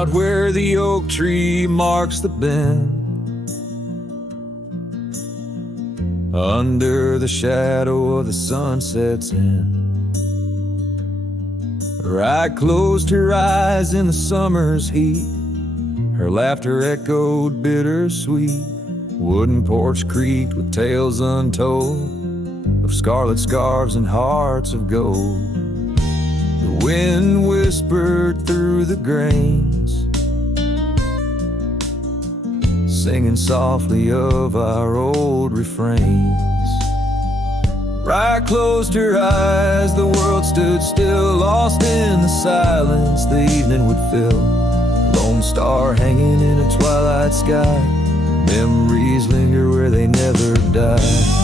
out where the oak tree marks the bend, under the shadow of the sunset's end. Her eye closed her eyes in the summer's heat. Her laughter echoed bittersweet. Wooden porch creaked with tales untold of scarlet scarves and hearts of gold. The wind whispered through the grains, singing softly of our old refrains. Bryan closed her eyes, the world stood still, lost in the silence the evening would fill. Lone star hanging in a twilight sky, memories linger where they never die.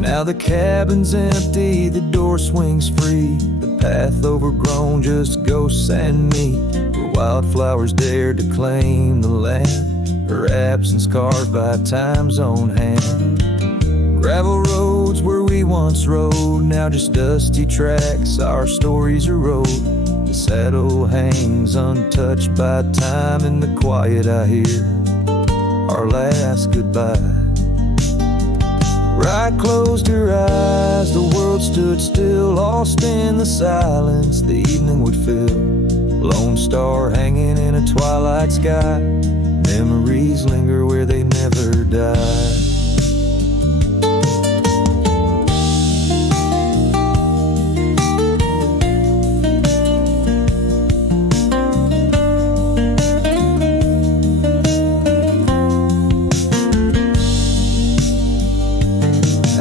Now the cabin's empty, the door swings free, the path overgrown, just ghosts and me. Where wildflowers dared to claim the land, her absence carved by time's own hand. Gravel roads where we once rode, now just dusty tracks, our stories erode. The saddle hangs untouched by time, in the quiet I hear our last goodbye. Bryan closed her eyes, the world stood still, lost in the silence the evening would fill. Lone star hanging in a twilight sky, memories linger where they never die.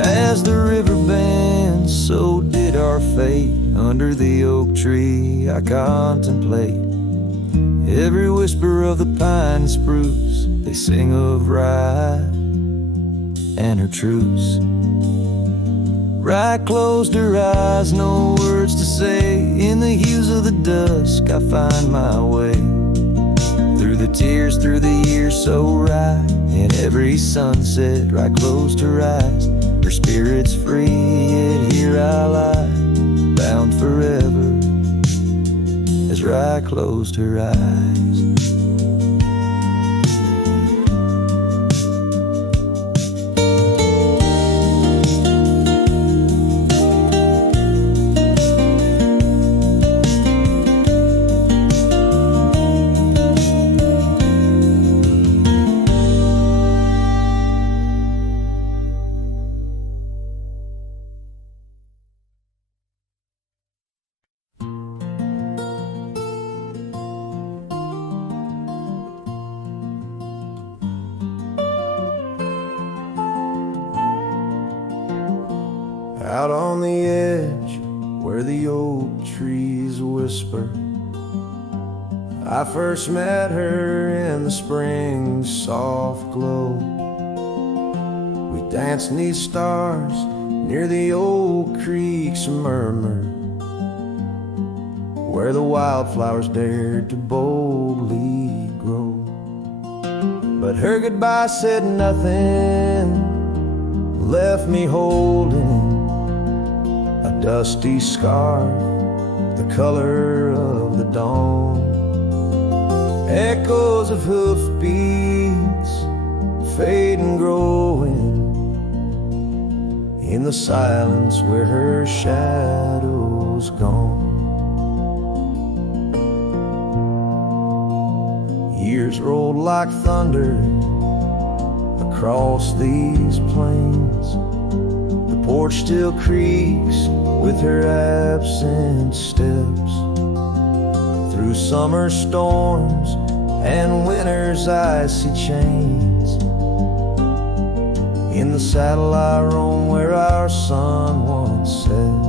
As the river bends, so did our fate. Under the oak tree I contemplate every whisper of the pine and spruce. They sing of rye and her truce. Bryan closed her eyes, no words to say. In the hues of the dusk I find my way, through the tears, through the years so right. In every sunset Bryan closed her eyes. Her spirit's free, yet here I lie, bound forever, as Bryan closed her eyes. Out on the edge where the oak trees whisper, I first met her in the spring's soft glow. We danced 'neath stars near the old creek's murmur, where the wildflowers dared to boldly grow. But her goodbye said nothing, left me holding a dusty scarf, the color of the dawn. Echoes of hoofbeats fade and growing in the silence where her shadow's gone. Years rolled like thunder across these plains. The porch still creaks with her absent steps, through summer storms and winter's icy chains. In the saddle I roam where our sun once set.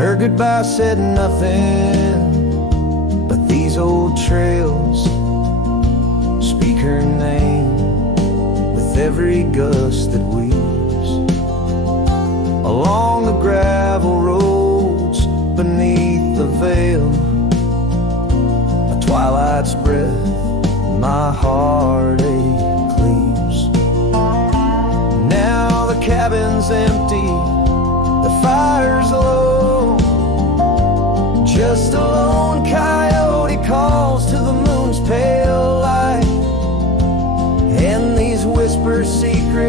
Her goodbye said nothing, but these old trails speak her name with every gust that weaves along the gravel roads beneath the veil. A twilight's breath my heartache cleaves. Now the cabin's empty, the fire's low,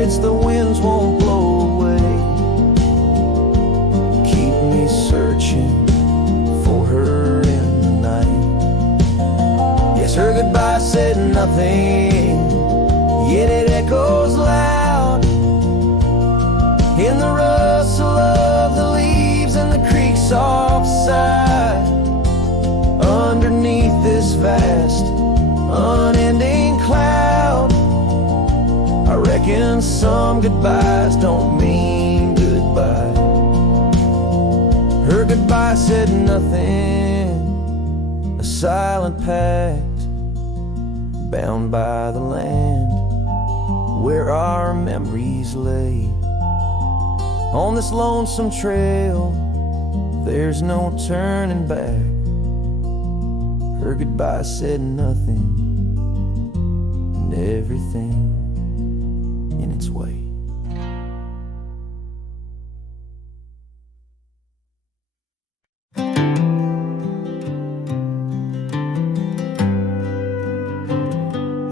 secrets the winds won't blow away. Keep me searching for her in the night. Yes, her goodbye said nothing, yet it echoes loud in the rustle of the leaves and the creek's soft sigh. Underneath this vast, unending cloud, I reckon some goodbyes don't mean goodbye. Her goodbye said nothing, a silent pact bound by the land where our memories lay. On this lonesome trail, there's no turning back. Her goodbye said nothing, and everything in its way.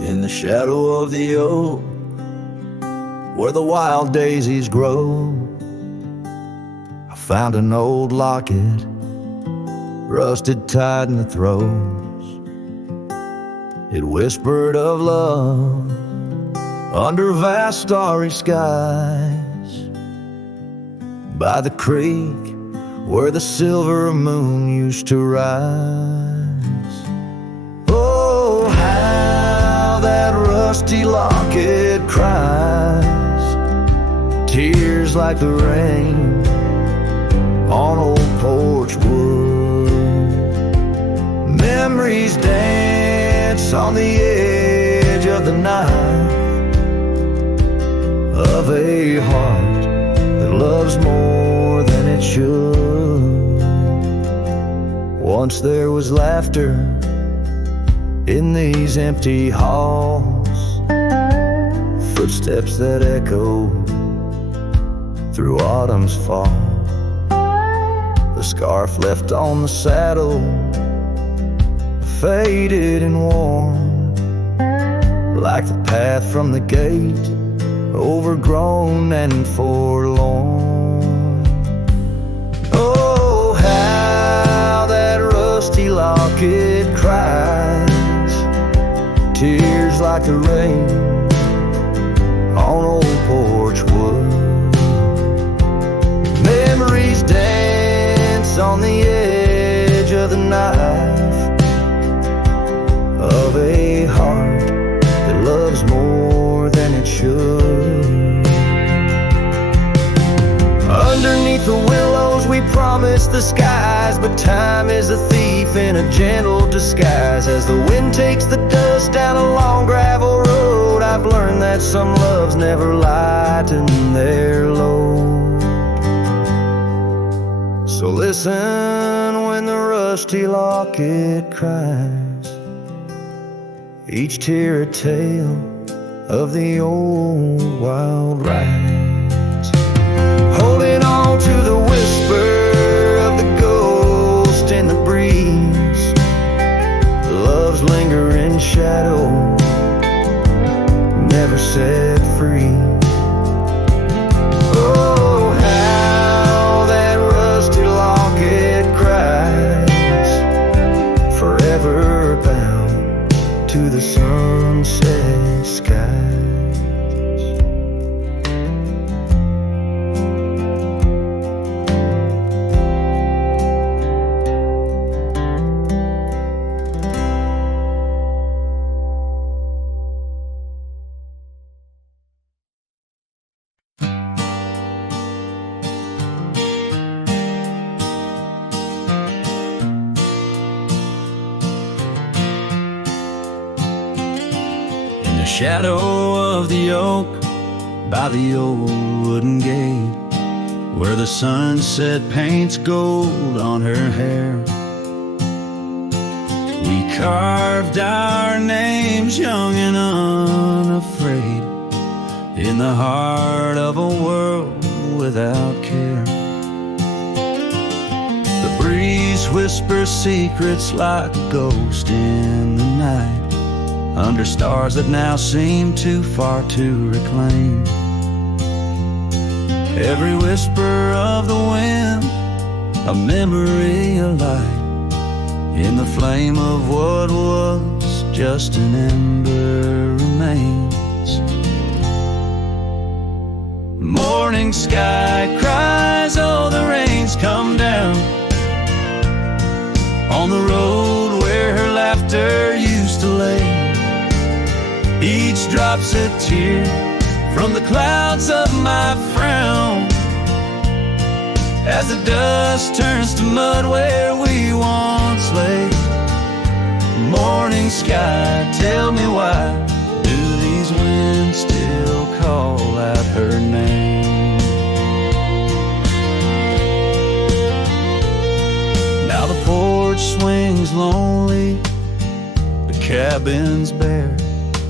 In the shadow of the oak, where the wild daisies grow, I found an old locket, rusted tight in the throes. It whispered of love under vast starry skies, by the creek where the silver moon used to rise. Oh, how that rusty locket cries, tears like the rain on old porch wood. Memories dance on the edge of the knife of a heart that loves more than it should. Once there was laughter in these empty halls, footsteps that echo through autumn's fall. The scarf left on the saddle, faded and worn, like the path from the gate, overgrown and forlorn. Oh, how that rusty locket cries, tears like the rain on old porch wood. Memories dance on the edge of the knife of a heart that loves more than it should. Underneath the willows we promised the skies, but time is a thief in a gentle disguise. As the wind takes the dust down a long gravel road, I've learned that some loves never lighten their load. So listen when the rusty locket cries, each tear a tale of the old wild rides. Holding on to the whisper of the ghost in the breeze, love's lingering shadow never set free. Oh, how that rusty locket cries, forever bound to the sunset skies. Shadow of the oak by the old wooden gate, where the sunset paints gold on her hair. We carved our names young and unafraid in the heart of a world without care. The breeze whispers secrets like a ghost in the night, under stars that now seem too far to reclaim. Every whisper of the wind, a memory alight in the flame of what was, just an ember remains. Morning sky cries, oh, the rain's come down on the road where her laughter used to lay. Each drop's a tear from the clouds of my frown, as the dust turns to mud where we once lay. Morning sky, tell me why do these winds still call out her name? Now the porch swings lonely, the cabin's bare,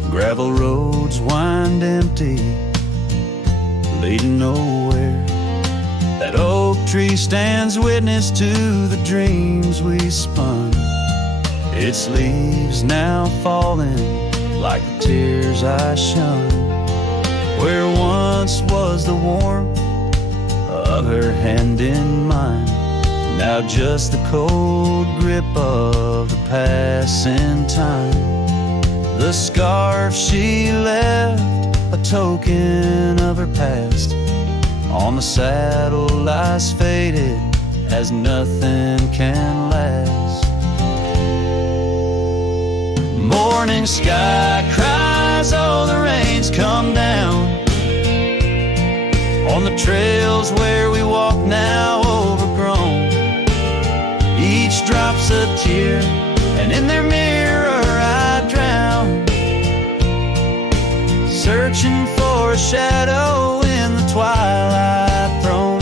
gravel roads wind empty, leading nowhere. That oak tree stands witness to the dreams we spun, its leaves now falling like the tears I shun. Where once was the warmth of her hand in mine, now just the cold grip of the passing time. The scarf she left, a token of her past, on the saddle lies faded as nothing can last. Morning sky cries, oh, the rain's come down on the trails where we walk now overgrown. Each drop's a tear, and in their mirror I drown, searching for a shadow in the twilight throne.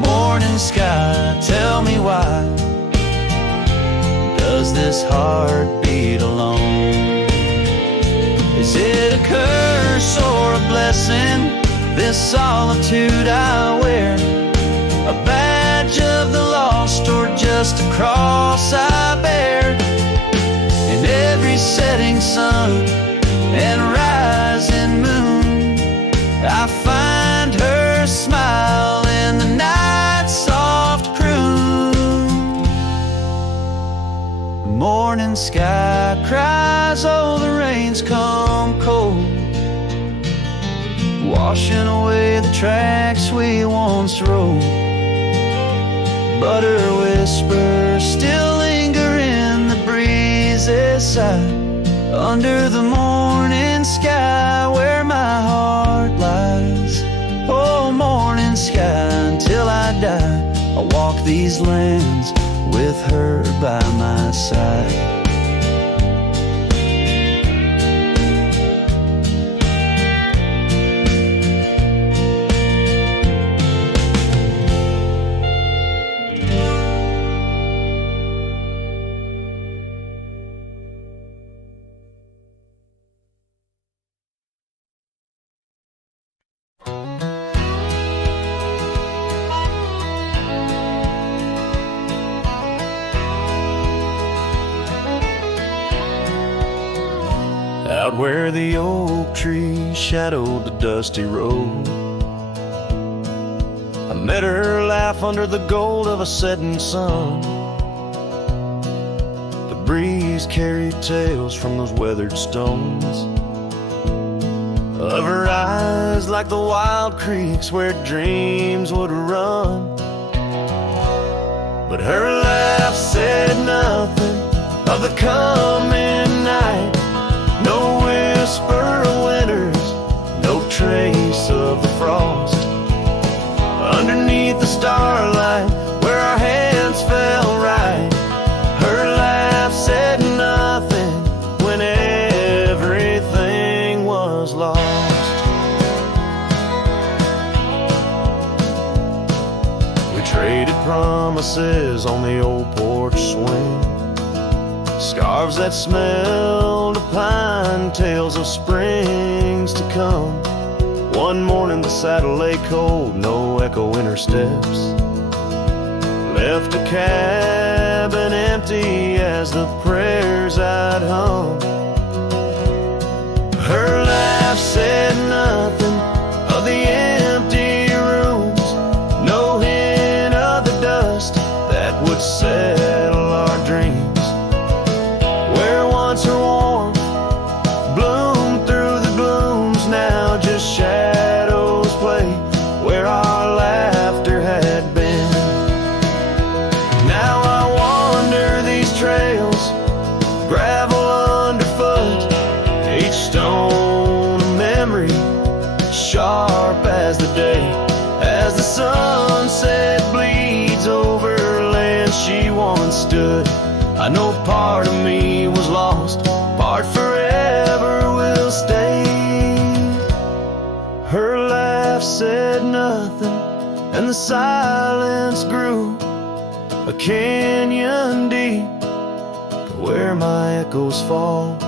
Morning sky, tell me why does this heart beat alone? Is it a curse or a blessing, this solitude I wear? A badge of the lost or just a cross I bear? In every setting sun and rising moon, I find her smile in the night's soft croon. The morning sky cries, oh, the rain's come cold, washing away the tracks we once rode. But her whispers still linger in the breeze's side, under the morning sky where my heart lies. Oh, morning sky, until I die, I'll walk these lands with her by my side. Out where the oak tree shadowed the dusty road, I met her laugh under the gold of a setting sun. The breeze carried tales from those weathered stones, of her eyes like the wild creeks where dreams would run. But her laugh said nothing of the coming night, no whisper of winters, no trace of the frost. Underneath the starlight where our hands fell right, her laugh said nothing when everything was lost. We traded promises on the old porch swing, scarves that smelled of pine, tales of springs to come. One morning the saddle lay cold, no echo in her steps, left a cabin empty as the prayers I'd hung. Her laugh said nothing of the empty room, stone of memory, sharp as the day. As the sunset bleeds over land she once stood, I know part of me was lost, part forever will stay. Her laugh said nothing, and the silence grew a canyon deep where my echoes fall.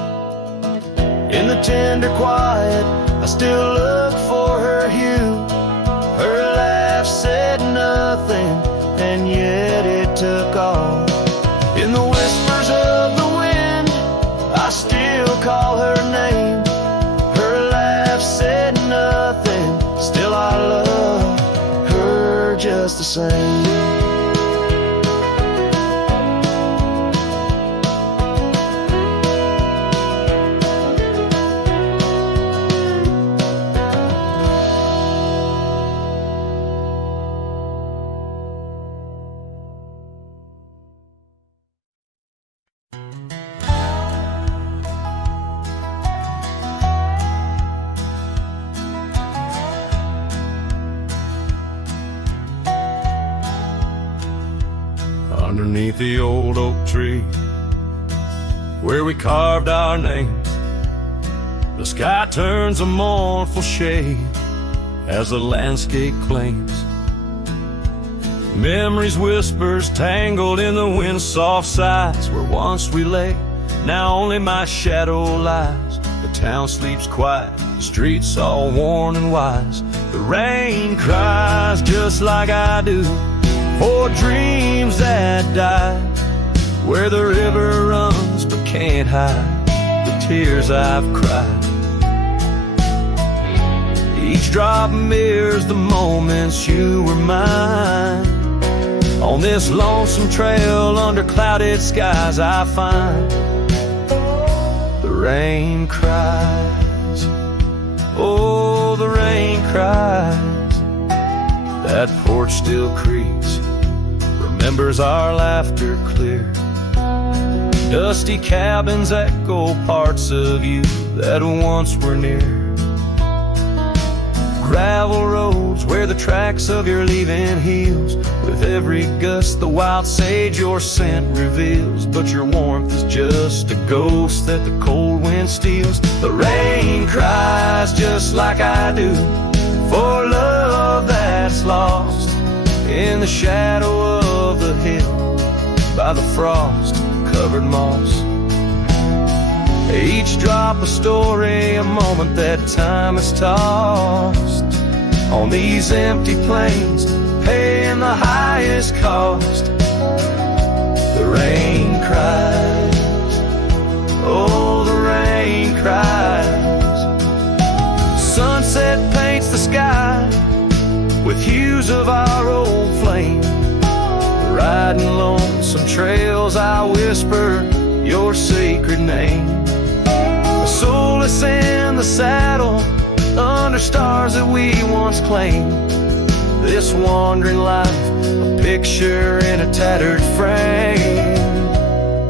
In the tender quiet, I still look for her hue. Her laugh said nothing, and yet it took all. In the whispers of the wind, I still call her name. Her laugh said nothing, still I love her just the same. Underneath the old oak tree where we carved our names, the sky turns a mournful shade as the landscape clings. Memories whispers tangled in the wind soft sighs where once we lay. Now only my shadow lies. The town sleeps quiet, the streets all worn and wise. The rain cries just like I do for dreams that die, where the river runs but can't hide the tears I've cried. Each drop mirrors the moments you were mine. On this lonesome trail under clouded skies I find the rain cries. Oh, the rain cries. That porch still creaks, remembers our laughter clear. Dusty cabins echo parts of you that once were near. Gravel roads where the tracks of your leaving heals. With every gust the wild sage your scent reveals. But your warmth is just a ghost that the cold wind steals. The rain cries just like I do for love that's lost in the shadow of the hill by the frost-covered moss. Each drop a story, a moment that time has tossed on these empty plains, paying the highest cost. The rain cries. Oh, the rain cries. Sunset paints the sky with hues of our old flame. Riding lonesome trails I whisper your sacred name. Soulless in the saddle under stars that we once claimed. This wandering life, a picture in a tattered frame.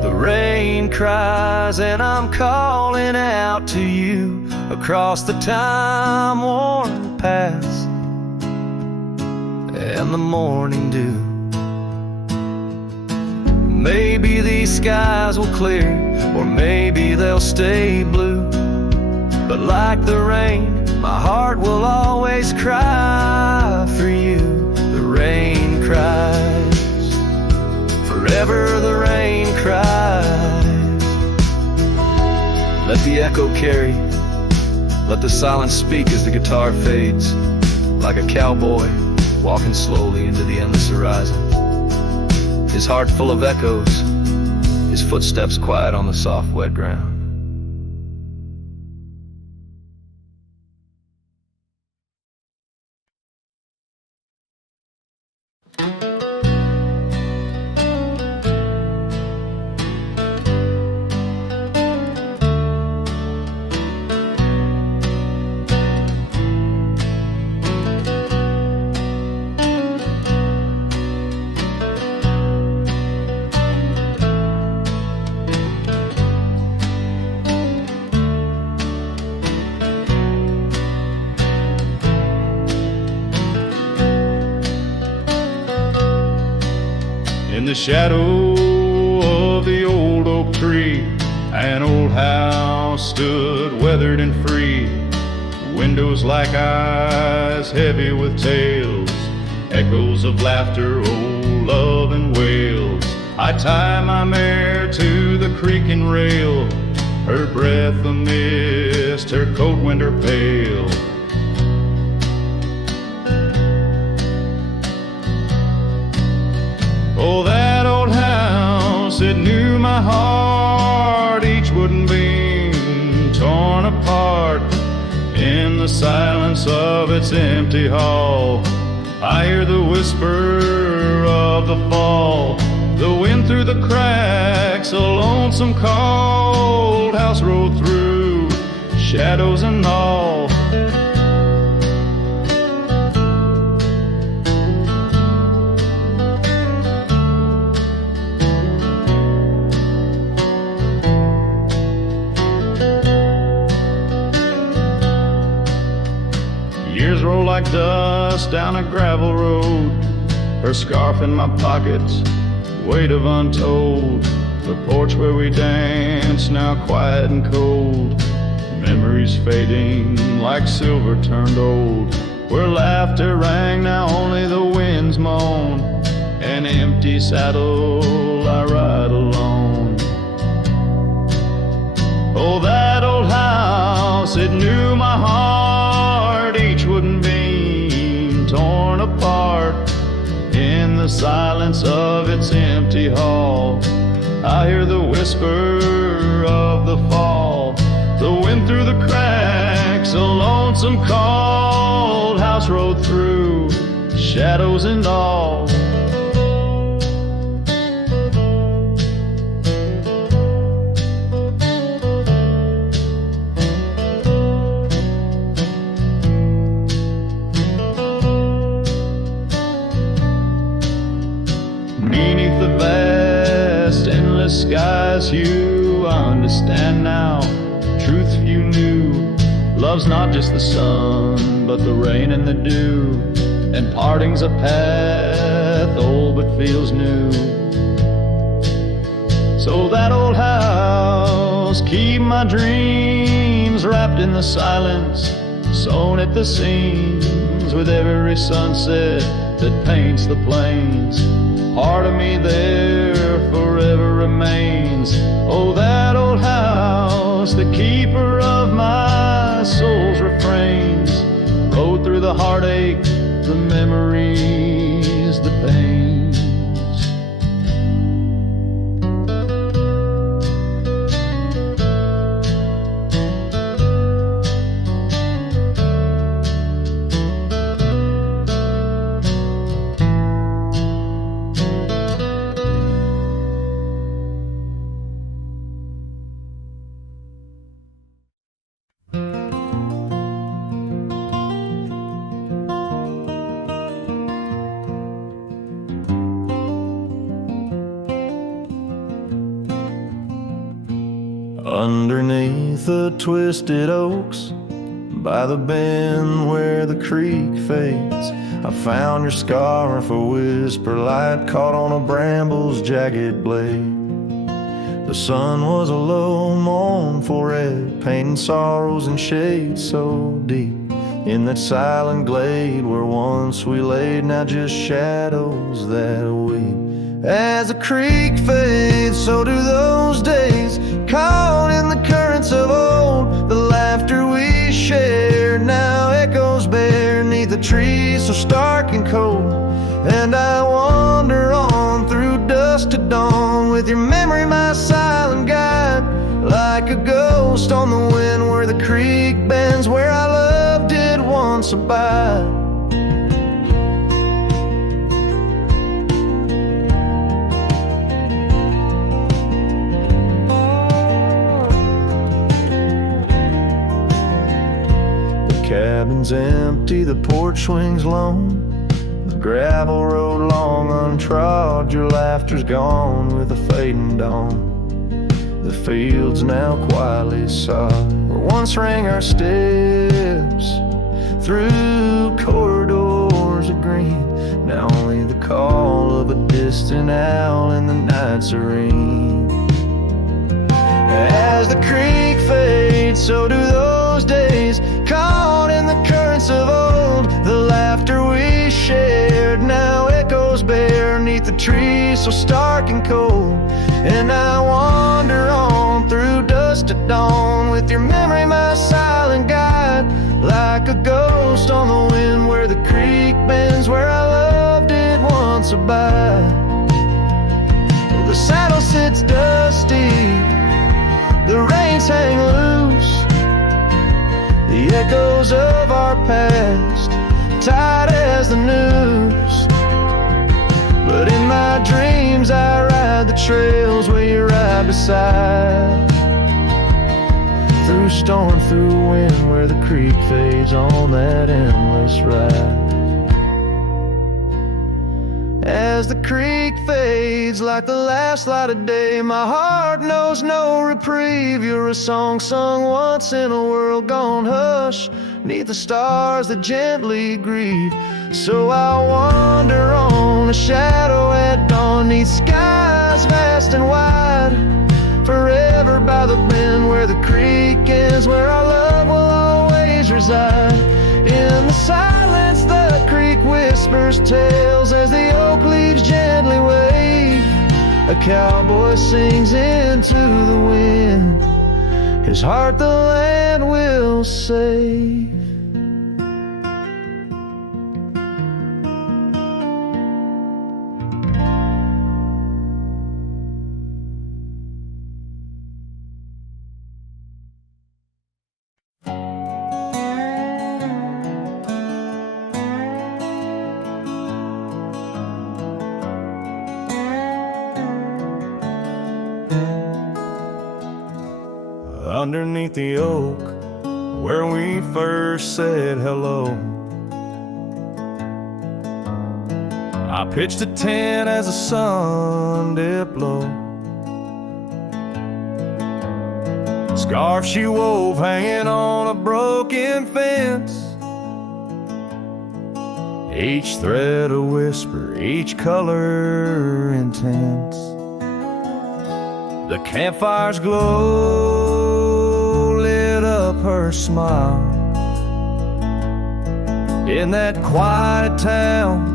The rain cries and I'm calling out to you across the time-worn paths and the morning dew. Maybe these skies will clear, or maybe they'll stay blue. But like the rain, my heart will always cry for you. The rain cries, forever the rain cries. Let the echo carry, let the silence speak as the guitar fades. Like a cowboy walking slowly into the endless horizon. His heart full of echoes, his footsteps quiet on the soft wet ground. the shadow of the old oak tree, an old house stood weathered and free. Windows like eyes heavy with tales, echoes of laughter, old love and wails. I tie my mare to the creaking rail, her breath a mist, her cold winter pale. Oh, that old house, it knew my heart, each wooden beam torn apart. In the silence of its empty hall, I hear the whisper of the fall, the wind through the cracks, a lonesome cold house rolled through, shadows and all. Years roll like dust down a gravel road, her scarf in my pocket, weight of untold. The porch where we danced, now quiet and cold. Memories fading like silver turned old. Where laughter rang, now only the winds moan. An empty saddle, I ride alone. Oh, that old house, it knew my heart, each wooden beam torn apart. In the silence of its empty hall, I hear the whisper of the fall, the wind through the cracks, a lonesome cold house rode through, shadows and all. Beneath the vast, endless skies, you understand now. Truth you knew, love's not just the sun, but the rain and the dew. And parting's a path, old but feels new. So that old house, keep my dreams wrapped in the silence, sewn at the seams with every sunset that paints the plains. Part of me there forever remains. Oh, that old house, the keeper of my soul's refrains. Rode through the heartache, the memories, the pains. Underneath the twisted oaks, by the bend where the creek fades, I found your scarf, a whisper light caught on a bramble's jagged blade. The sun was a low, mournful red, painting sorrows in shades so deep. In that silent glade where once we laid, now just shadows that weep. As the creek fades, so do those days, caught in the currents of old. The laughter we shared now echoes bare neath the trees so stark and cold. And I wander on through dusk to dawn, with your memory my silent guide, like a ghost on the wind where the creek bends, where our love did once abide. Cabin's empty, the porch swings lone, the gravel road long untrod. Your laughter's gone with the fading dawn. The fields now quietly sod, where once rang our steps through corridors of green. Now only the call of a distant owl in the night serene. As the creek fades, so do those days, caught in the currents of old. The laughter we shared now echoes beneath the trees so stark and cold. And I wander on through dusk to dawn, with your memory my silent guide, like a ghost on the wind where the creek bends, where I loved it once abide. The saddle sits dusty, the reins hang loose, the echoes of our past tied as the noose. But in my dreams I ride the trails where you ride beside, through storm, through wind, where the creek fades on that endless ride. As the creek fades like the last light of day, my heart knows no reprieve. You're a song sung once in a world gone hush, 'neath the stars that gently grieve. So I wander on, a shadow at dawn, 'neath skies vast and wide, forever by the bend where the creek ends, where our love will always reside. In the silence the creek whispers tales as the oak leaves gently wave. A cowboy sings into the wind, his heart the land will save. Underneath the oak where we first said hello, I pitched a tent as the sun dipped low. Scarf she wove hanging on a broken fence, each thread a whisper, each color intense. The campfire's glow lit up her smile. In that quiet town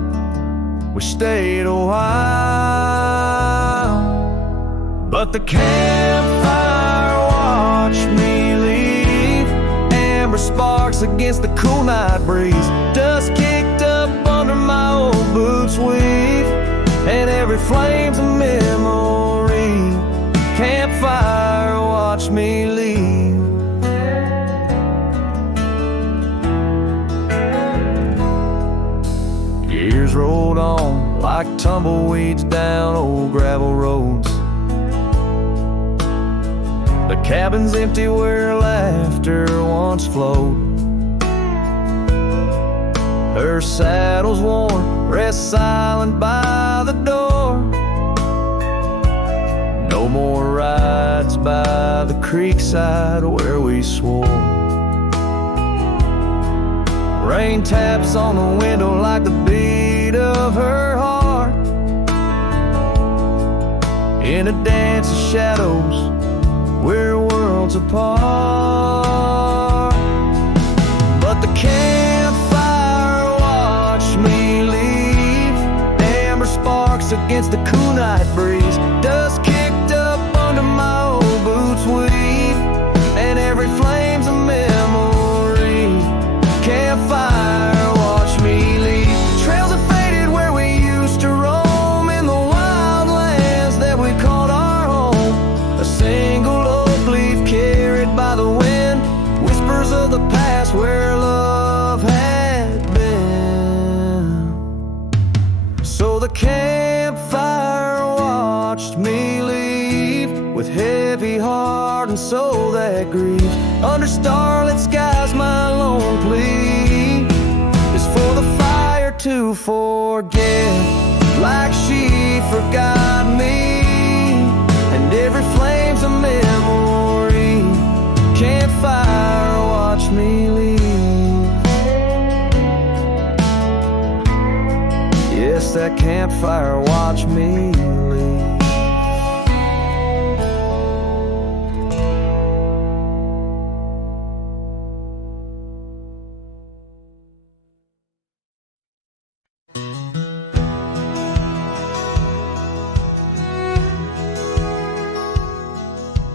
we stayed a while, but the campfire watched me leave. Amber sparks against the cool night breeze, dust kicked up under my old boots weave, and every flame's a memory. Campfire watch me leave. Years rolled on like tumbleweeds down old gravel roads. The cabin's empty where laughter once flowed. Her saddle's worn, rests silent by the door. No more rides by the creekside where we swore. Rain taps on the window like the beat of her heart, in a dance of shadows we're worlds apart. But the campfire watched me leave. Amber sparks against the cool night breeze, dust kicked up under my old boots weave, and every flame's a memory. Campfire watch me leave. Trails have faded where we used to roam, in the wild lands that we called our home. A single oak leaf carried by the wind, whispers of the past where love had been. So the campfire watched me leave, with heavy heart and soul that grieves. Under starlit skies my lone plea is for the fire to forget, like she forgot me, and every flame's a memory. Campfire watch me leave. that campfire, watch me leave.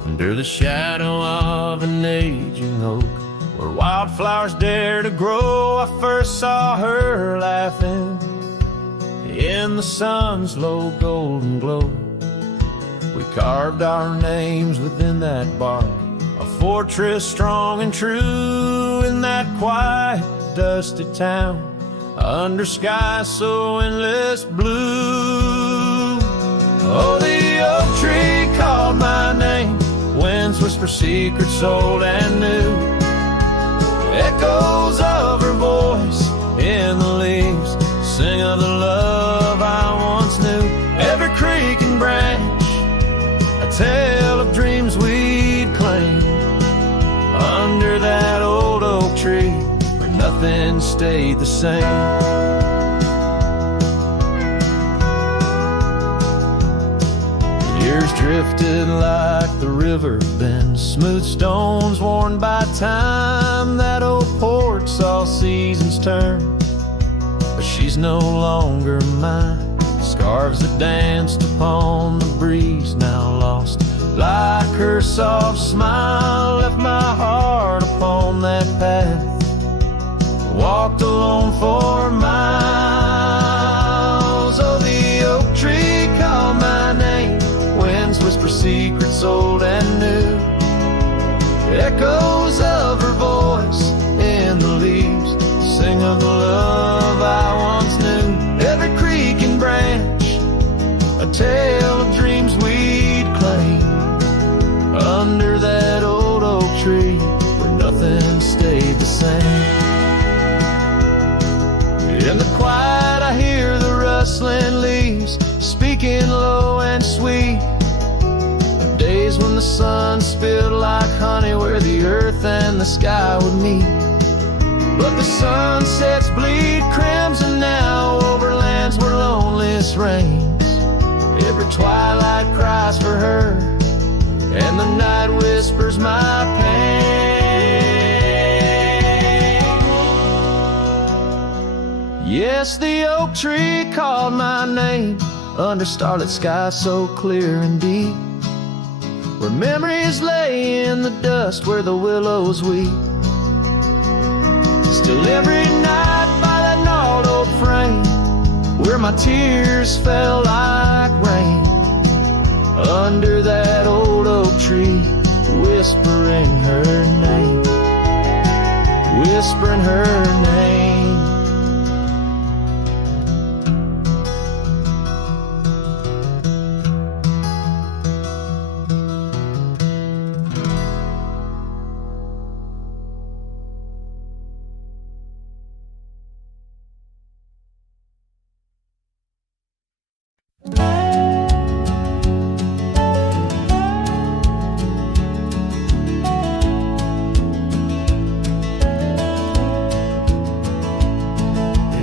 Under the shadow of an aging oak, where wildflowers dare to grow, I first saw her laughing in the sun's low golden glow. We carved our names within that bark, a fortress strong and true in that quiet, dusty town, under skies so endless blue. Oh, the oak tree called my name, winds whisper secrets old and new, echoes of her voice in the leaves sing of the love I once knew. Every creek and branch, a tale of dreams we'd claim, under that old oak tree where nothing stayed the same. Years drifted like the river bends, smooth stones worn by time. That old porch saw seasons turn, but she's no longer mine. Scarves that danced upon the breeze now lost, like her soft smile left my heart upon that path. Walked alone for miles. Oh, the oak tree called my name, winds whisper secrets old and new, echoes of her voice in the leaves sing of the love I once knew. Every creek and branch, a tale of dreams we'd claim, under that old oak tree where nothing stayed the same. In the quiet I hear the rustling leaves speaking low and sweet, days when the sun spilled like honey where the earth and the sky would meet. But the sunsets bleed crimson now over lands where loneliness reigns. Every twilight cries for her, and the night whispers my pain. Yes, the oak tree called my name, under starlit skies so clear and deep, where memories lay in the dust where the willows weep. Still every night by that gnarled old frame, where my tears fell like rain, under that old oak tree, whispering her name, whispering her name.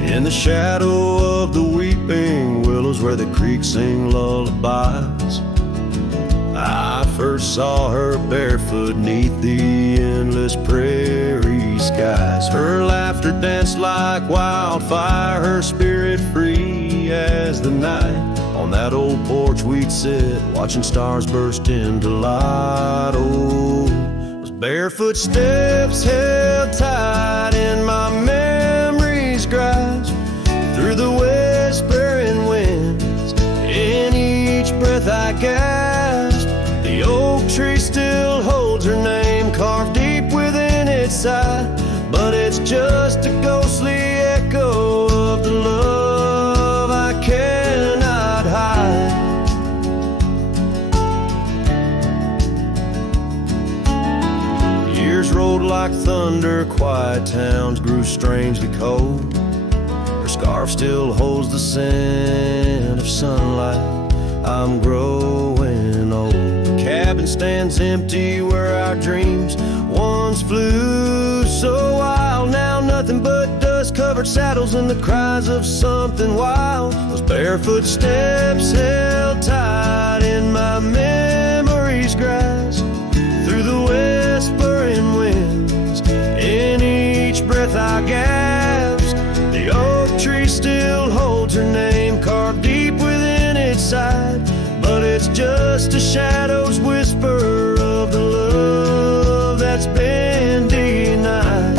In the shadow of the weeping willows where the creek sing lullabies, I first saw her barefoot neath the endless prairie skies. Her laughter danced like wildfire, her spirit free as the night. On that old porch we'd sit, watching stars burst into light. Oh, those barefoot steps held tight in my memory's grasp, through the whispering winds, in each breath I gasp. The oak tree still holds her name carved deep within its side, but it's just a ghostly echo of the love I cannot hide. Years rolled like thunder, quiet towns grew strangely cold. Her scarf still holds the scent of sunlight. I'm growing old. The cabin stands empty where our dreams once flew so wild. Now nothing but dust covered hard saddles and the cries of something wild. Those barefoot steps held tight in my memory's grass. Through the whispering winds, in each breath I gasp. The oak tree still holds her name carved deep within its side, but it's just a shadow's whisper of the love that's been denied.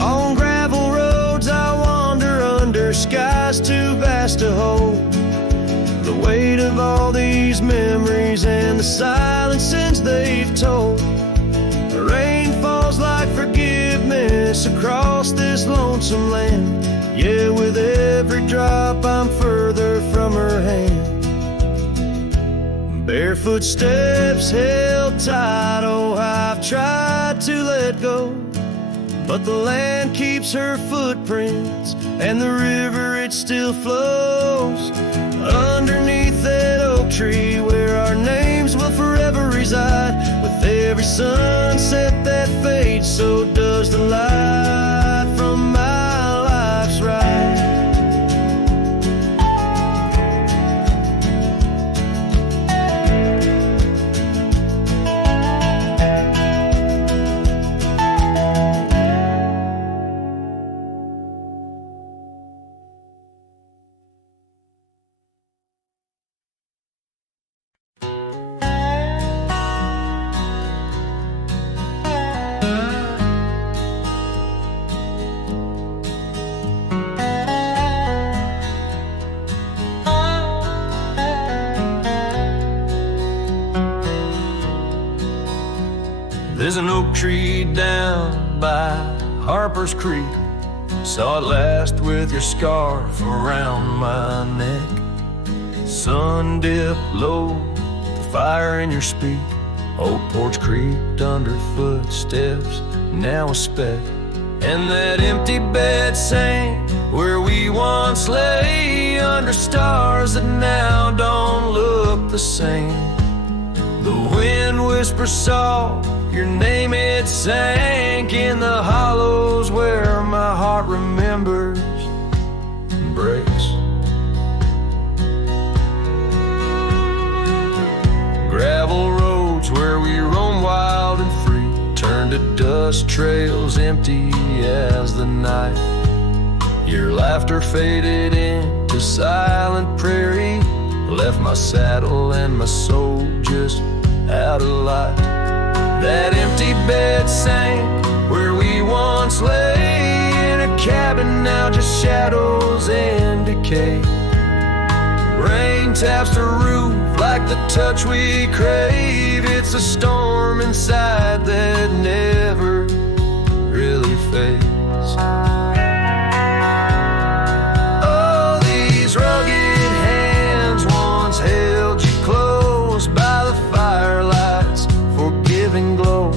On gravel roads I wander under skies too vast to hold. The weight of all these memories and the silence since they've told. The rain falls like forgiveness across this lonesome land. Yeah, with every drop I'm further from her hand. Barefoot steps held tight, oh I've tried to let go, but the land keeps her footprints and the river it still flows. Underneath that oak tree where our names will forever reside. With every sunset that fades, so does the light from my life's ride. There's an oak tree down by Harper's Creek. Saw it last with your scarf around my neck. Sun dipped low, the fire in your speak. Old porch creaked under footsteps, now a speck. And that empty bed sang where we once lay under stars that now don't look the same. The wind whispers soft, your name it sank in the hollows where my heart remembers and breaks. Gravel roads where we roam wild and free turn to dust trails empty as the night. Your laughter faded into silent prairie, left my saddle and my soul just out of light. That empty bed sank where we once lay in a cabin, now just shadows and decay. Rain taps the roof like the touch we crave. It's a storm inside that never really fades. Oh, these rugged hands once held you close by the firelight's forgiving glow.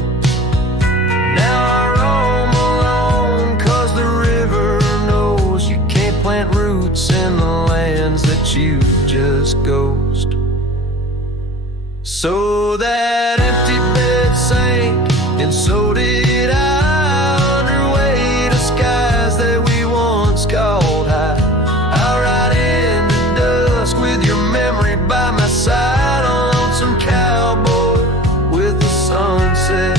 Now I roam alone 'cause the river knows you can't plant roots in the lands that you just ghost. So that empty bed sank, and so did I, under weight of skies that we once called high. I'll ride into dusk with your memory by my side on some cowboy with the sunset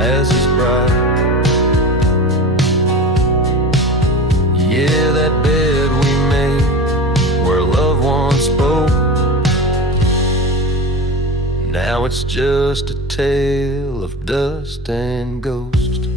as his bride. Yeah, that bed we made where love once spoke, now it's just a tale of dust and ghost.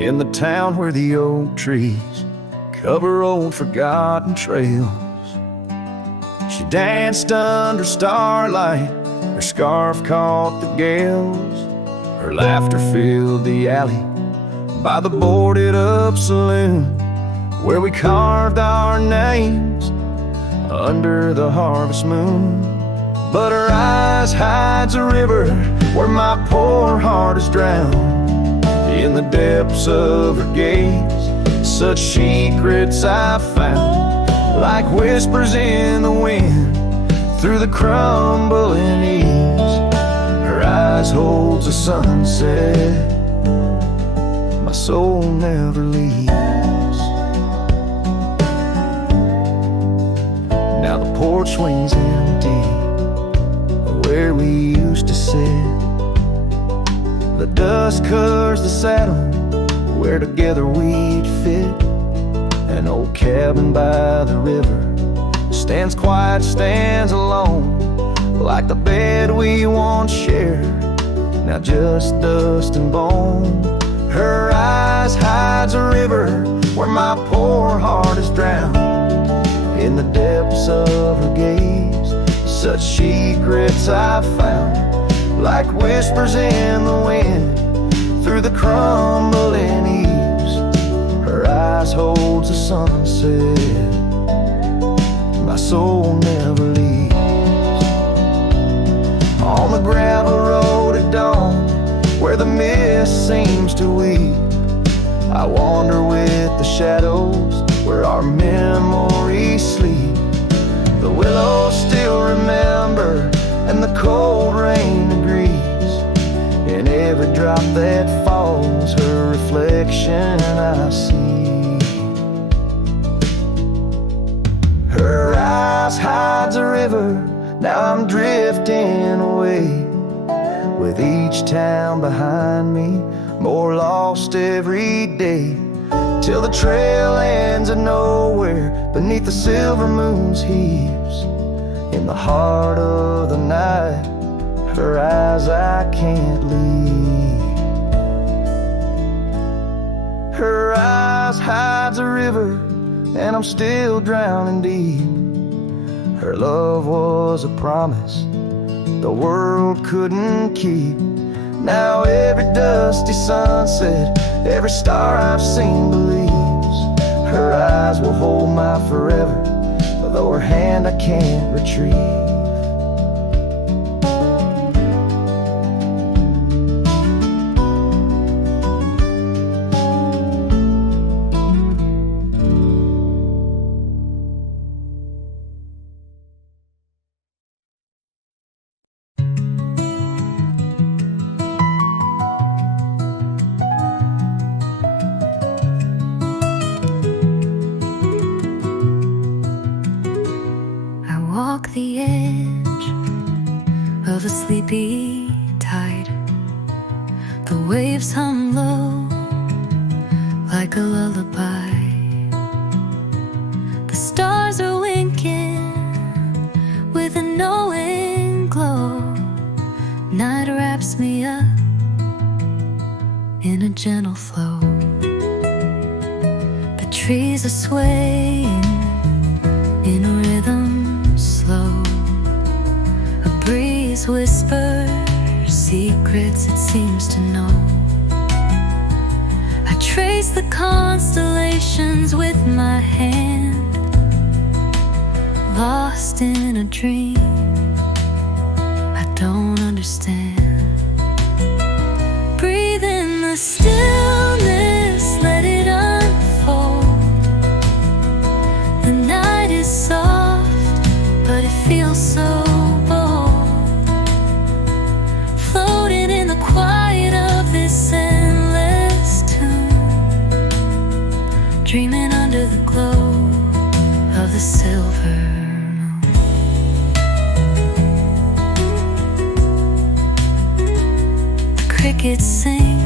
in the town where the oak trees cover old forgotten trails. She danced under starlight, her scarf caught the gales. Her laughter filled the alley by the boarded up saloon, where we carved our names under the harvest moon. But her eyes hides a river where my poor heart is drowned. In the depths of her gaze, such secrets I found, like whispers in the wind through the crumbling eaves. Her eyes holds a sunset my soul never leaves. Now the porch swings empty where we used to sit. The dust covers the saddle where together we'd fit. An old cabin by the river stands quiet, stands alone, like the bed we once shared, now just dust and bone. Her eyes hides a river where my poor heart is drowned. In the depths of her gaze, such secrets I found, like whispers in the wind through the crumbling eaves. Her eyes holds a sunset my soul never leaves. On the gravel road at dawn, where the mist seems to weep, I wander with the shadows where our memories sleep. The willows still remember, and the cold rain agrees. In every drop that falls, her reflection I see. Her eyes hides a river, now I'm drifting away, with each town behind me, more lost every day, till the trail ends at nowhere beneath the silver moon's heaves. In the heart of the night, her eyes I can't leave. Her eyes hides a river, and I'm still drowning deep. Her love was a promise the world couldn't keep. Now every dusty sunset, every star I've seen believes her eyes will hold my forever, though her hand I can't retrieve. The edge of a sleepy tide, the waves hum low like a lullaby. The stars are winking with a knowing glow. Night wraps me up in a gentle flow. The trees are swaying in a rhythm slow. A breeze whispers secrets it seems to know. I trace the constellations with my hand, lost in a dream I don't understand. Breathe in the stillness, let it unfold. The night is soft, but it feels so bold, floating in the quiet of this endless tune, dreaming under the glow of the silver moon. The crickets sing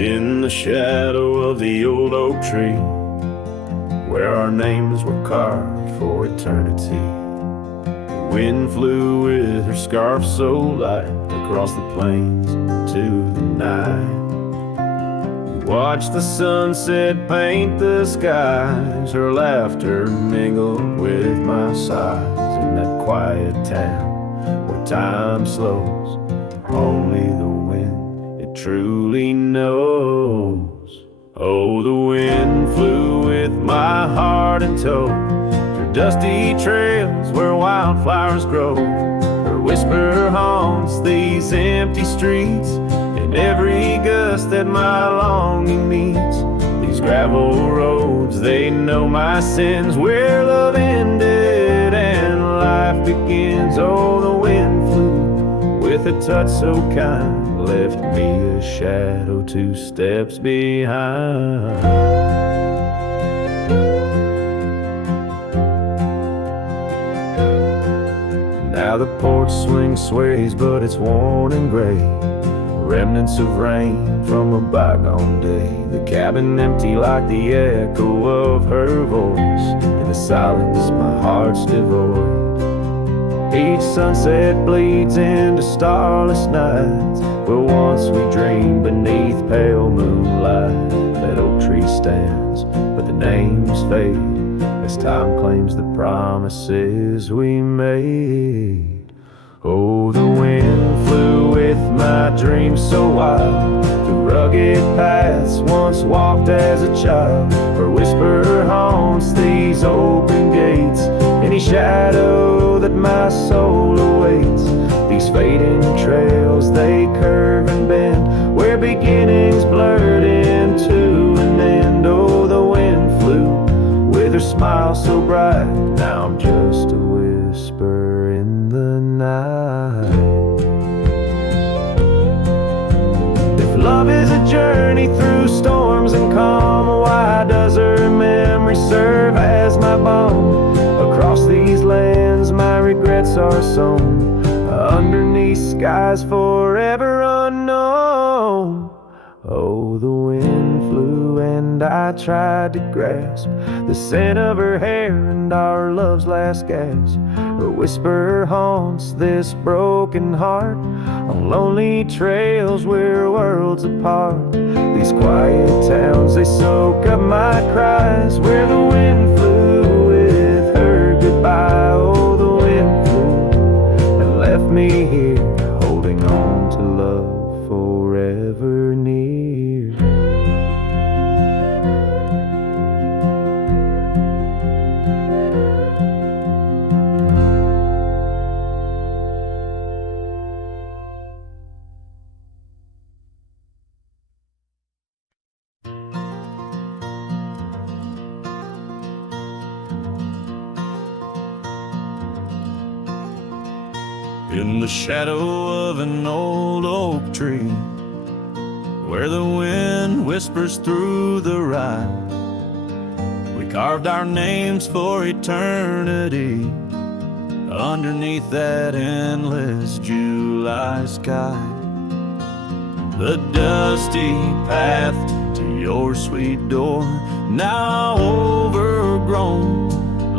In the shadow of the old oak tree, where our names were carved for eternity, the wind flew with her scarf so light across the plains to the night. Watch the sunset paint the skies, her laughter mingled with my sighs. In that quiet town where time slows, only the wind it truly knows. Oh, the wind flew with my heart in tow through dusty trails where wildflowers grow. Her whisper haunts these empty streets, in every gust that my longing meets. These gravel roads, they know my sins, where love ended and life begins. Oh, the wind flew with a touch so kind, left me a shadow 2 steps behind. Now the porch swing sways, but it's worn and gray, remnants of rain from a bygone day. The cabin empty like the echo of her voice. In the silence my heart's devoid. Each sunset bleeds into starless nights, where once we dreamed beneath pale moonlight. That oak tree stands, but the names fade as time claims the promises we made. Oh, the wind flew with my dreams so wild, through rugged paths once walked as a child. Her whisper haunts these open gates, any shadow that my soul awaits. These fading trails, they curve and bend, where beginnings blurred into an end. Oh, the wind flew with her smile so bright, now I'm just a whisper in the night. If love is a journey through storms and calm, why does her memory serve as my balm? Across these lands my regrets are sown, underneath skies forever unknown. Oh, the wind flew and I tried to grasp the scent of her hair and our love's last gasp. Her whisper haunts this broken heart on lonely trails we're worlds apart. These quiet towns, they soak up my cries, where the wind flew with her goodbye. Oh, the wind flew and left me here, holding on to love forever near. In the shadow of an old oak tree, where the wind whispers through the rye, we carved our names for eternity underneath that endless July sky. The dusty path to your sweet door, now overgrown,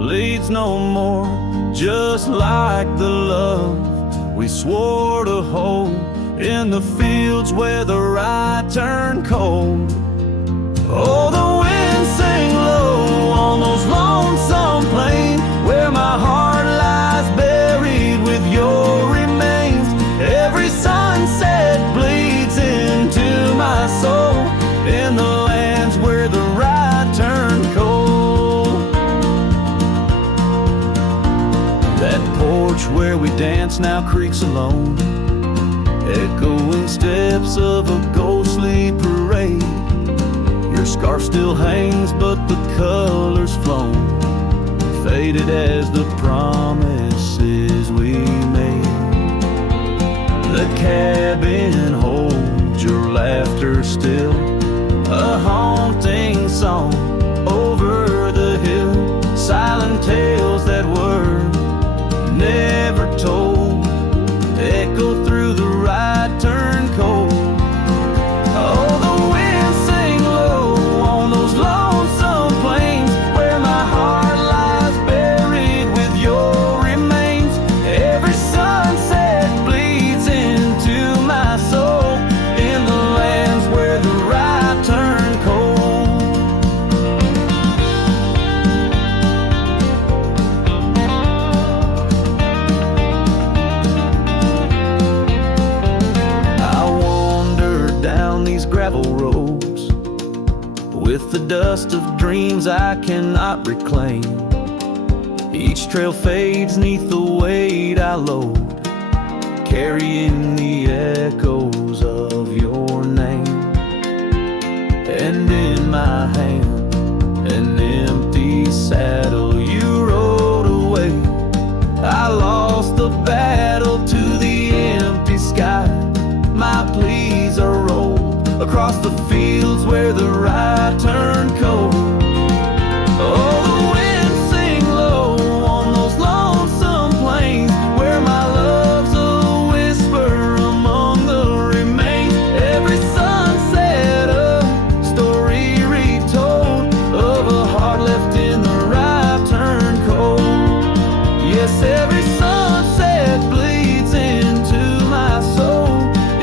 leads no more, just like the love we swore to hold in the fields where the rye turned cold. Oh, the wind sang low on those lonesome plains, where my heart lies buried with your remains. Every sunset bleeds into my soul, in the lands where the rye turned cold. That porch where we dance now creaks alone, echoing steps of a ghostly parade. Your scarf still hangs, but the color's flown, faded as the promises we made. The cabin holds your laughter still, a haunting song over the hill. Silent tales that were never told echo through the rye turn cold. Oh, the wind these gravel roads, with the dust of dreams I cannot reclaim. Each trail fades neath the weight I load, carrying the echoes of your name. And in my hand, an empty saddle you rode away. I lost the battle to the empty sky. My pleas are rolled across the fields where the rye turned cold. Oh, the wind sing low on those lonesome plains where my love's a whisper among the remains. Every sunset a story retold of a heart left in the rye turned cold. Yes, every sunset bleeds into my soul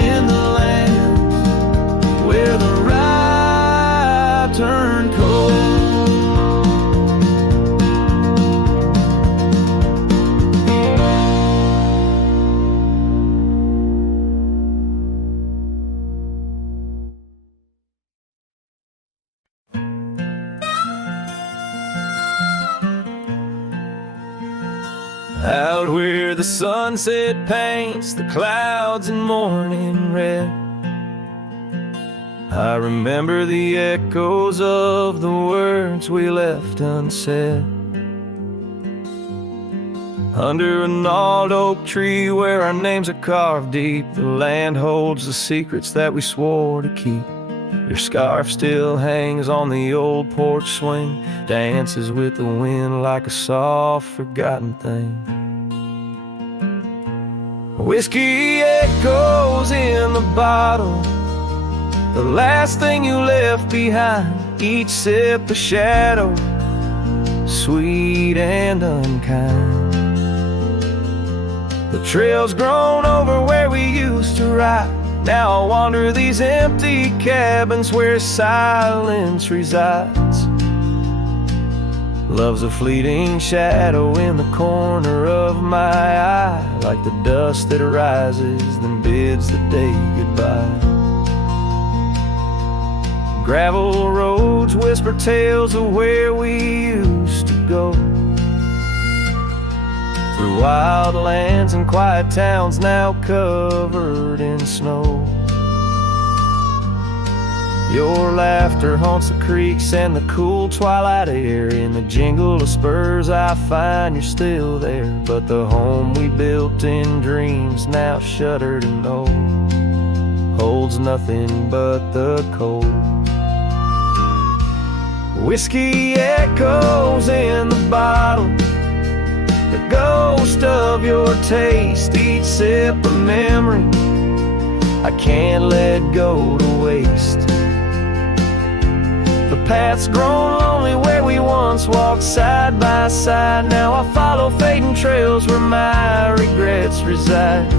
in the lands where the rye turned cold. Out where the sunset paints the clouds in morning red, I remember the echoes of the words we left unsaid. Under a gnarled oak tree where our names are carved deep, the land holds the secrets that we swore to keep. Your scarf still hangs on the old porch swing, dances with the wind like a soft forgotten thing. Whiskey echoes in the bottle, the last thing you left behind. Each sip a shadow, sweet and unkind. The trail's grown over where we used to ride. Now I wander these empty cabins where silence resides. Love's a fleeting shadow in the corner of my eye, like the dust that rises then bids the day goodbye. Gravel roads whisper tales of where we used to go, through wild lands and quiet towns now covered in snow. Your laughter haunts the creeks and the cool twilight air. In the jingle of spurs I find you're still there, but the home we built in dreams, now shuttered and old, holds nothing but the cold. Whiskey echoes in the bottle, the ghost of your taste. Each sip a memory I can't let go to waste. The path's grown lonely where we once walked side by side. Now I follow fading trails where my regrets reside.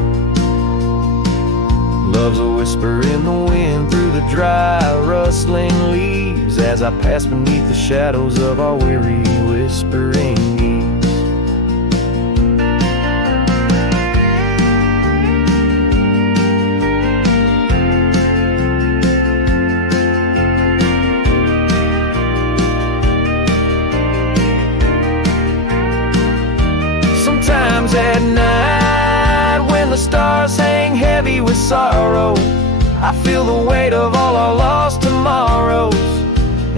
Love's a whisper in the wind through the dry rustling leaves, as I pass beneath the shadows of our weary whispering geese. Sometimes at night, when the stars hang heavy with sorrow, I feel the weight of all our lost tomorrows.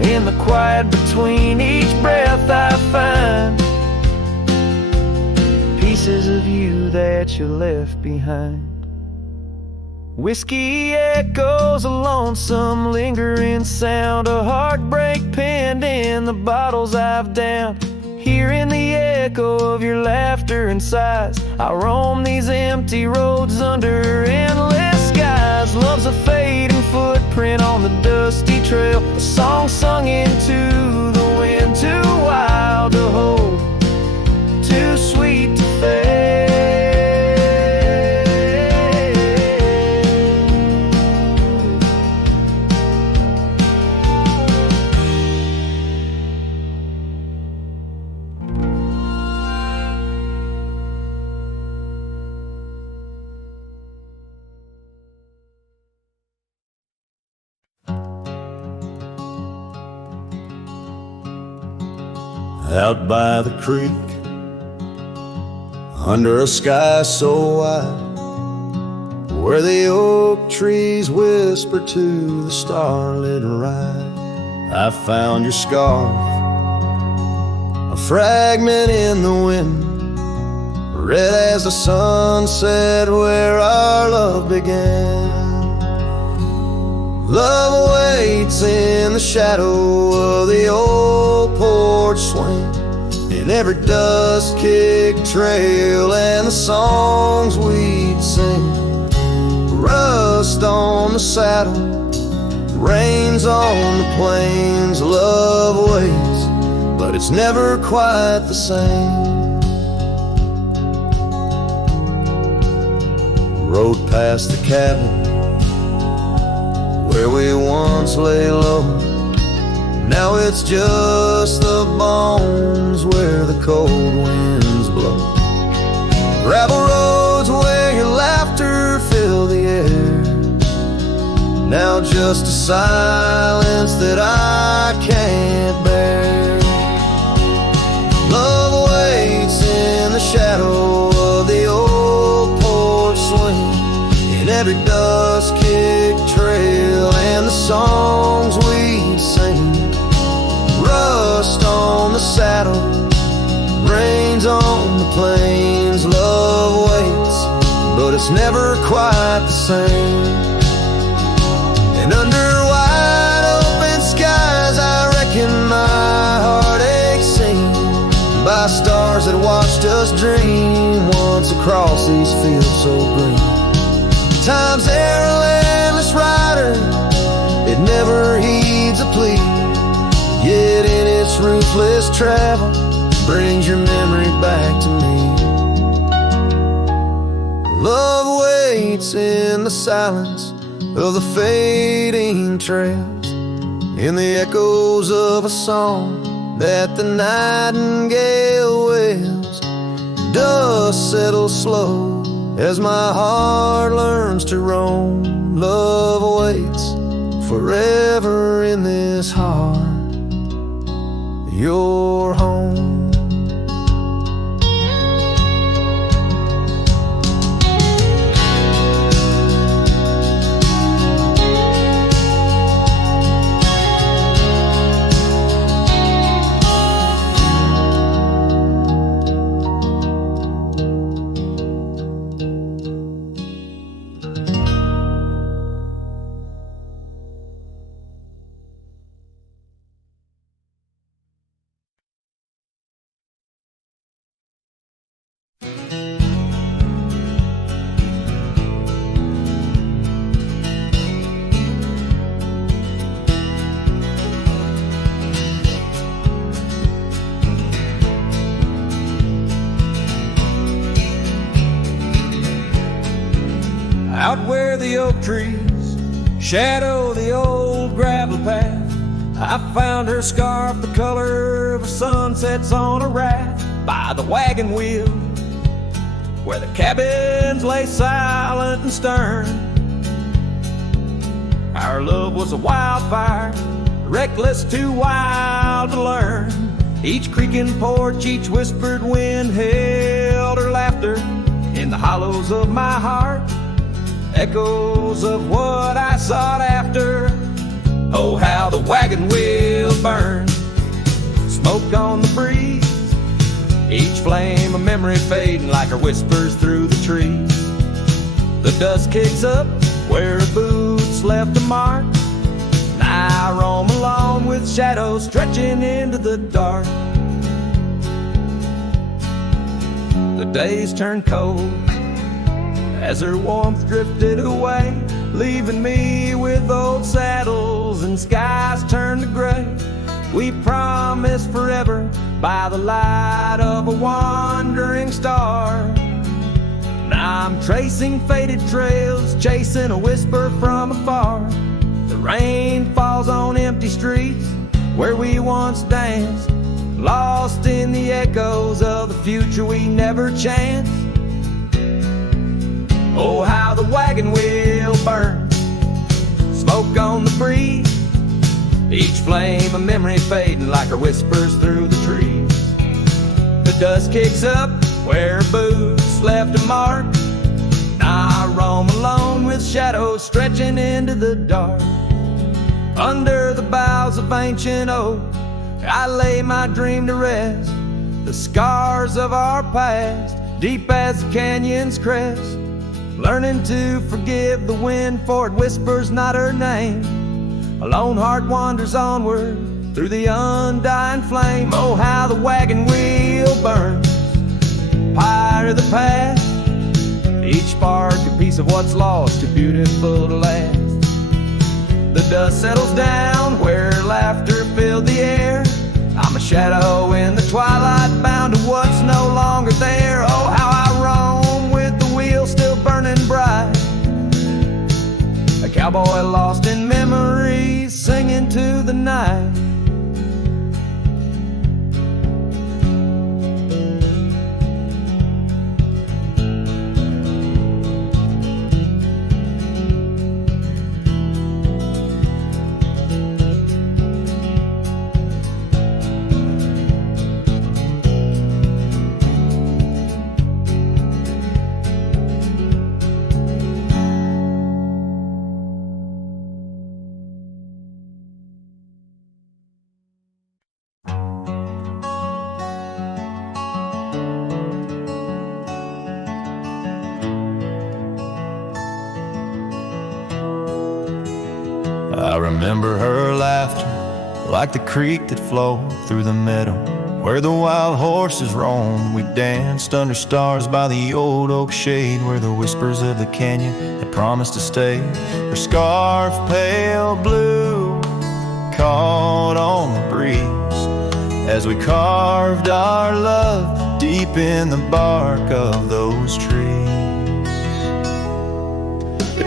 In the quiet between each breath I find pieces of you that you left behind. Whiskey echoes, a lonesome lingering sound, a heartbreak penned in the bottles I've downed. Hearing the echo of your laughter and sighs, I roam these empty roads under endless skies. Love's a fading footprint on the dusty trail, a song sung into the wind, too wild to hold, too sweet to fail. out by the creek, under a sky so wide, where the oak trees whisper to the starlit ride. I found your scarf, a fragment in the wind, red as the sunset where our love began. Love waits in the shadow of the old porch swing, in every dust-kicked trail and the songs we'd sing. Rust on the saddle, rains on the plains. Love waits, but it's never quite the same. Rode past the cabin where we once lay low. Now it's just the bones where the cold winds blow. Gravel roads where your laughter filled the air. Now just a silence that I can't bear. Love waits in the shadow of the old porch swing, in every dust-kicked trail and the songs we sing. Rust on the saddle, rains on the plains. Love waits, but it's never quite the same. And under wide open skies, I reckon my heartache seen by stars that watched us dream once across these fields so green. Time's airless rider, it never heeds a plea, yet in its ruthless travel brings your memory back to me. Love waits in the silence of the fading trails, in the echoes of a song that the nightingale wails. Dust settles slow as my heart learns to roam. Love waits forever in this heart, your home. Out where the oak trees shadow the old gravel path, I found her scarf the color of sunsets on a raft by the wagon wheel, where the cabins lay silent and stern. Our love was a wildfire, reckless, too wild to learn. Each creaking porch, each whispered wind held her laughter in the hollows of my heart, echoes of what I sought after. Oh, how the wagon wheel burned, smoke on the breeze, each flame a memory fading like her whispers through the trees. The dust kicks up where her boots left a mark, and I roam along with shadows stretching into the dark. The days turned cold as her warmth drifted away, leaving me with old saddles and skies turned to gray. We promised forever by the light of a wandering star. Now I'm tracing faded trails, chasing a whisper from afar. The rain falls on empty streets where we once danced, lost in the echoes of the future we never chanced. Oh, how the wagon wheel burns, smoke on the breeze, each flame a memory fading like her whispers through the trees. dust kicks up where boots left a mark. I roam alone with shadows stretching into the dark. Under the boughs of ancient oak, I lay my dream to rest. The scars of our past, deep as the canyon's crest. Learning to forgive the wind, for it whispers not her name. A lone heart wanders onward through the undying flame. Oh, how the wagon wheel burns, pyre of the past. Each spark a piece of what's lost, too beautiful to last. The dust settles down where laughter filled the air. I'm a shadow in the twilight, bound to what's no longer there. Oh, how I roam with the wheel still burning bright. A cowboy lost in memories, singing to the night. I remember her laughter like the creek that flowed through the meadow where the wild horses roamed. We danced under stars by the old oak shade where the whispers of the canyon had promised to stay. Her scarf pale blue caught on the breeze as we carved our love deep in the bark of those trees.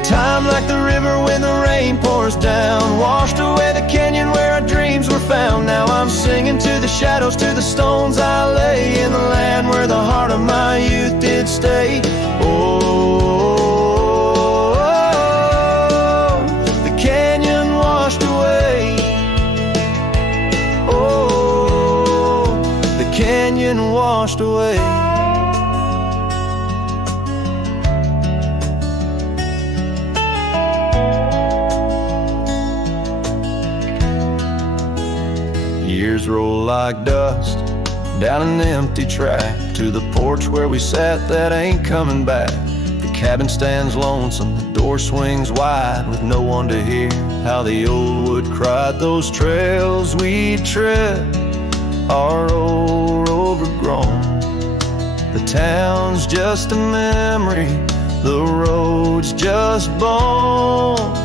Time like the river when the rain pours down, washed away the canyon where our dreams were found. Now I'm singing to the shadows, to the stones I lay in the land where the heart of my youth did stay. Oh, the canyon washed away. Oh, the canyon washed away. Years roll like dust down an empty track to the porch where we sat that ain't coming back. The cabin stands lonesome, the door swings wide with no one to hear how the old wood cried. Those trails we tread are old, overgrown. The town's just a memory, the road's just bones.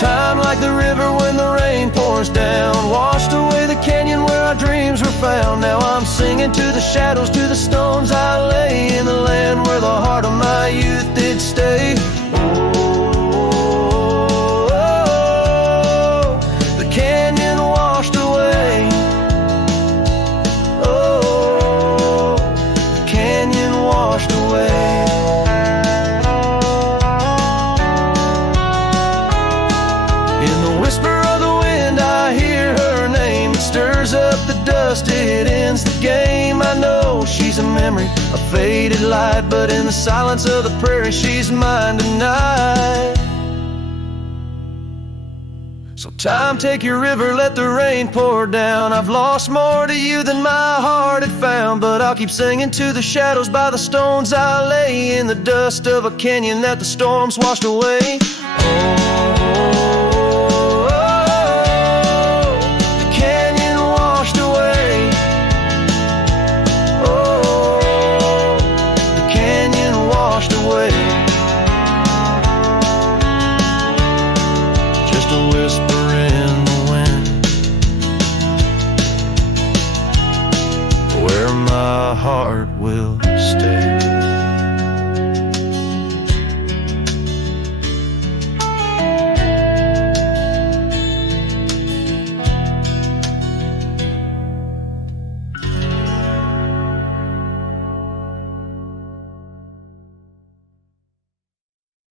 Time like the river when the rain pours down, washed away the canyon where our dreams were found. Now I'm singing to the shadows, to the stones I lay in the land where the heart of my youth did stay. Oh, the canyon washed away. Oh, the canyon washed away. It ends the game. I know she's a memory, a faded light, but in the silence of the prairie she's mine tonight. So time, take your river, let the rain pour down. I've lost more to you than my heart had found, but I'll keep singing to the shadows by the stones I lay in the dust of a canyon that the storms washed away. Heart will stay.